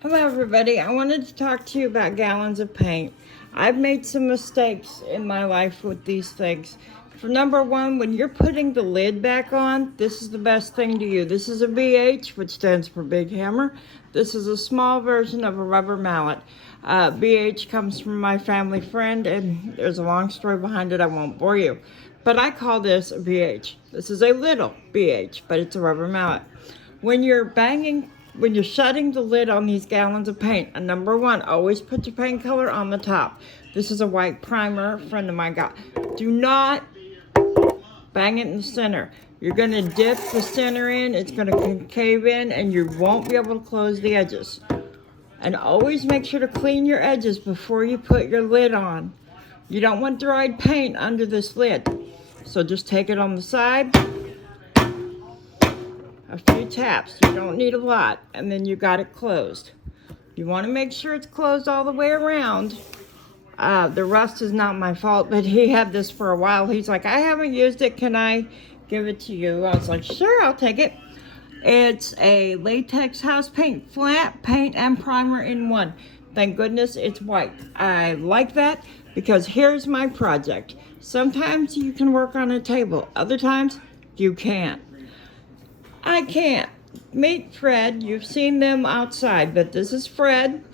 Hello everybody, I wanted to talk to you about gallons of paint. I've made some mistakes in my life with these things. For number one, when you're putting the lid back on, this is the best thing to use. This is a BH, which stands for Big Hammer. This is a small version of a rubber mallet. BH comes from my family friend, and there's a long story behind it. I won't bore you. But I call this a BH. This is a little BH, but it's a rubber mallet. When you're shutting the lid on these gallons of paint, number one, always put your paint color on the top. This is a white primer a friend of mine got. Do not bang it in the center. You're going to dip the center in, it's going to cave in, and you won't be able to close the edges. And always make sure to clean your edges before you put your lid on. You don't want dried paint under this lid. So just take it on the side, a few taps. You don't need a lot, and then you got it closed. You want to make sure it's closed all the way around. The rust is not my fault, but he had this for a while. He's like, I haven't used it. Can I give it to you? I was like, sure, I'll take it. It's a latex house paint, flat paint and primer in one. Thank goodness it's white. I like that because here's my project. Sometimes you can work on a table. Other times you can't. I can't. Meet Fred. You've seen them outside, but this is Fred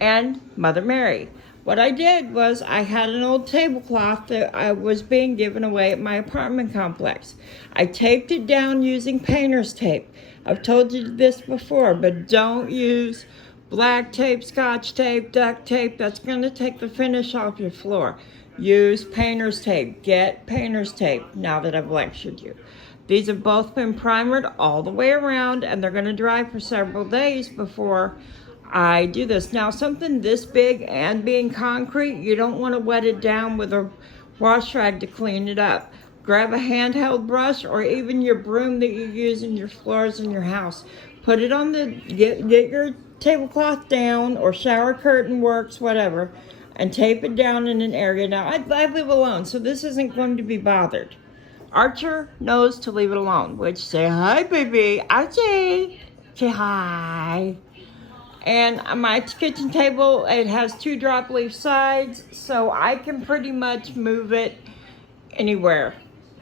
and Mother Mary. What I did was I had an old tablecloth that I was being given away at my apartment complex. I taped it down using painter's tape. I've told you this before, but don't use black tape, scotch tape, duct tape. That's going to take the finish off your floor. Use painter's tape. Get painter's tape now that I've lectured you. These have both been primered all the way around, and they're going to dry for several days before I do this. Now, something this big and being concrete, you don't want to wet it down with a wash rag to clean it up. Grab a handheld brush or even your broom that you use in your floors in your house. Put it on get your tablecloth down, or shower curtain works, whatever, and tape it down in an area. Now, I live alone, so this isn't going to be bothered. Archer knows to leave it alone, which say hi, baby. Archie, say hi. And my kitchen table, it has 2 drop leaf sides, so I can pretty much move it anywhere.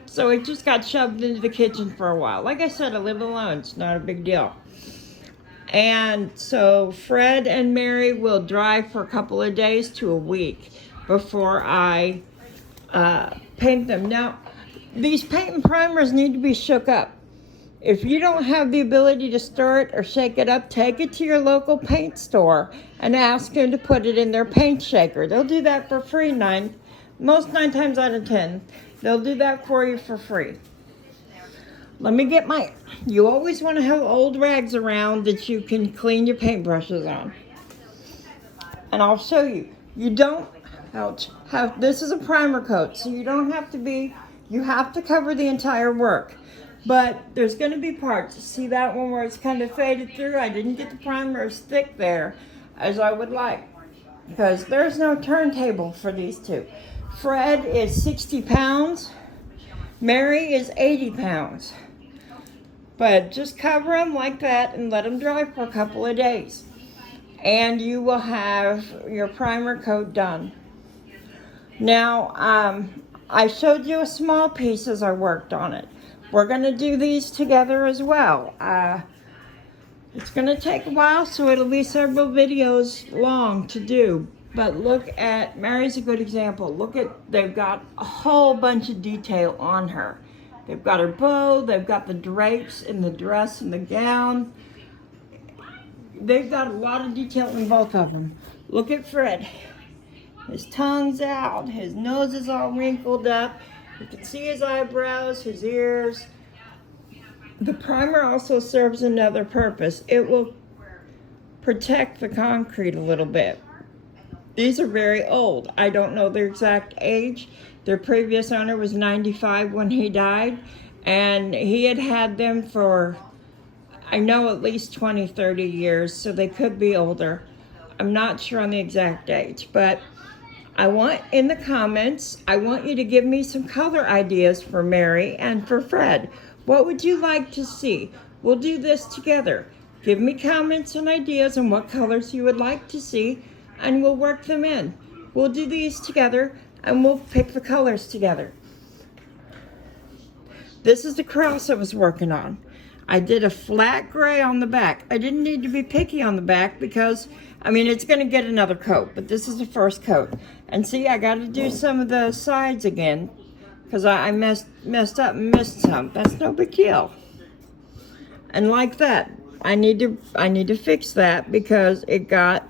So it just got shoved into the kitchen for a while. Like I said, I live alone. It's not a big deal. And so Fred and Mary will dry for a couple of days to a week before I paint them. Now, these paint and primers need to be shook up. If you don't have the ability to stir it or shake it up, take it to your local paint store and ask them to put it in their paint shaker. They'll do that for free 9 times out of 10. They'll do that for you for free. Let me get you always want to have old rags around that you can clean your paintbrushes on. And I'll show you. You don't have, this is a primer coat, so you don't have to you have to cover the entire work. But there's going to be parts. See that one where it's kind of faded through? I didn't get the primer as thick there as I would like, because there's no turntable for these two. Fred is 60 pounds. Mary is 80 pounds. But just cover them like that and let them dry for a couple of days. And you will have your primer coat done. Now, I showed you a small piece as I worked on it. We're going to do these together as well. It's going to take a while, so it'll be several videos long to do. But look at, Mary's a good example. They've got a whole bunch of detail on her. They've got her bow, they've got the drapes in the dress and the gown. They've got a lot of detail in both of them. Look at Fred. His tongue's out, his nose is all wrinkled up. You can see his eyebrows, his ears. The primer also serves another purpose. It will protect the concrete a little bit. These are very old. I don't know their exact age. Their previous owner was 95 when he died, and he had had them for, I know, at least 20, 30 years, so they could be older. I'm not sure on the exact age, but in the comments, I want you to give me some color ideas for Mary and for Fred. What would you like to see? We'll do this together. Give me comments and ideas on what colors you would like to see, and we'll work them in. We'll do these together, and we'll pick the colors together. This is the cross I was working on. I did a flat gray on the back. I didn't need to be picky on the back because, I mean, it's going to get another coat, but this is the first coat. And see, I got to do some of the sides again because I messed up and missed some. That's no big deal. And like that, I need to fix that because it got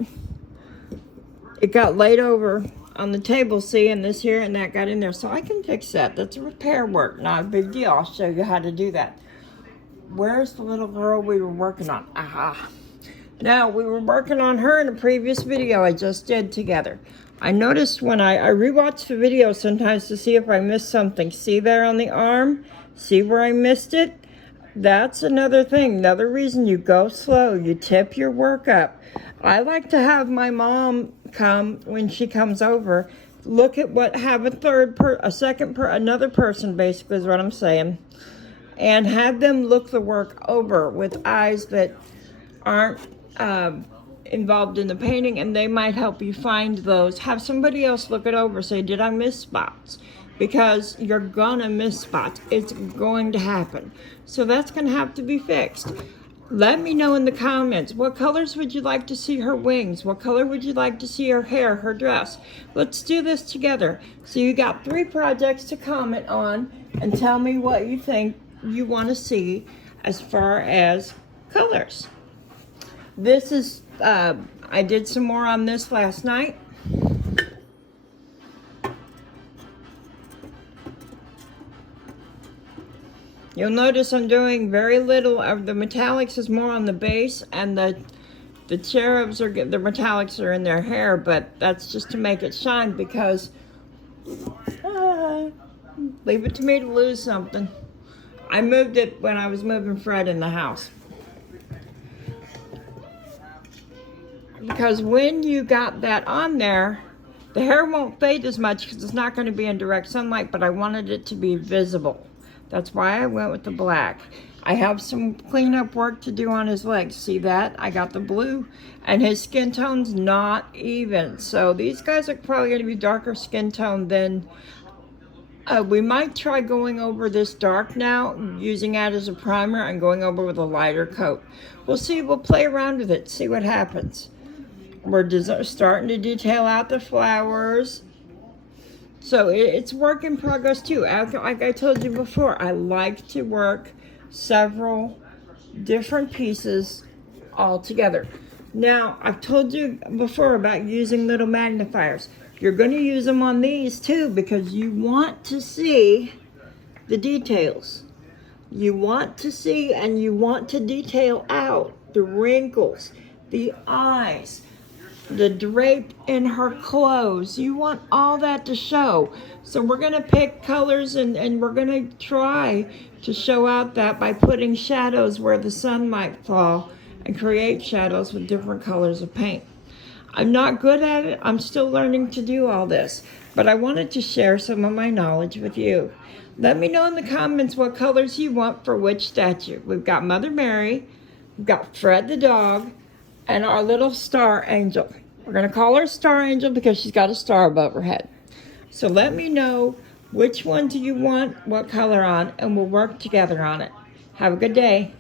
laid over on the table, see, and this here and that got in there. So I can fix that. That's repair work, not a big deal. I'll show you how to do that. Where's the little girl we were working on? Aha. Now, we were working on her in a previous video I just did together. I noticed when I rewatch the video sometimes to see if I missed something. See there on the arm? See where I missed it? That's another thing, another reason you go slow. You tip your work up. I like to have my mom come when she comes over, look at what, have another person basically is what I'm saying, and have them look the work over with eyes that aren't involved in the painting, and they might help you find those. Have somebody else look it over, say, did I miss spots? Because you're gonna miss spots. It's going to happen. So that's gonna have to be fixed. Let me know in the comments, what colors would you like to see her wings? What color would you like to see her hair, her dress? Let's do this together. So you got 3 projects to comment on and tell me what you think you want to see as far as colors. This is, I did some more on this last night. You'll notice I'm doing very little of the metallics is more on the base, and the cherubs the metallics are in their hair, but that's just to make it shine because leave it to me to lose something. I moved it when I was moving Fred in the house. Because when you got that on there, the hair won't fade as much because it's not going to be in direct sunlight, but I wanted it to be visible. That's why I went with the black. I have some cleanup work to do on his legs. See that? I got the blue, and his skin tone's not even. So these guys are probably going to be darker skin tone than... we might try going over this dark now, using that as a primer, and going over with a lighter coat. We'll see. We'll play around with it, see what happens. We're starting to detail out the flowers. So it's work in progress too. Like I told you before, I like to work several different pieces all together. Now, I've told you before about using little magnifiers. You're going to use them on these too because you want to see the details. You want to see and you want to detail out the wrinkles, the eyes, the drape in her clothes. You want all that to show. So we're going to pick colors and we're going to try to show out that by putting shadows where the sun might fall and create shadows with different colors of paint. I'm not good at it. I'm still learning to do all this, but I wanted to share some of my knowledge with you. Let me know in the comments what colors you want for which statue. We've got Mother Mary, we've got Fred the dog, and our little star angel. We're going to call her Star Angel because she's got a star above her head. So let me know which one do you want what color on, and we'll work together on it. Have a good day.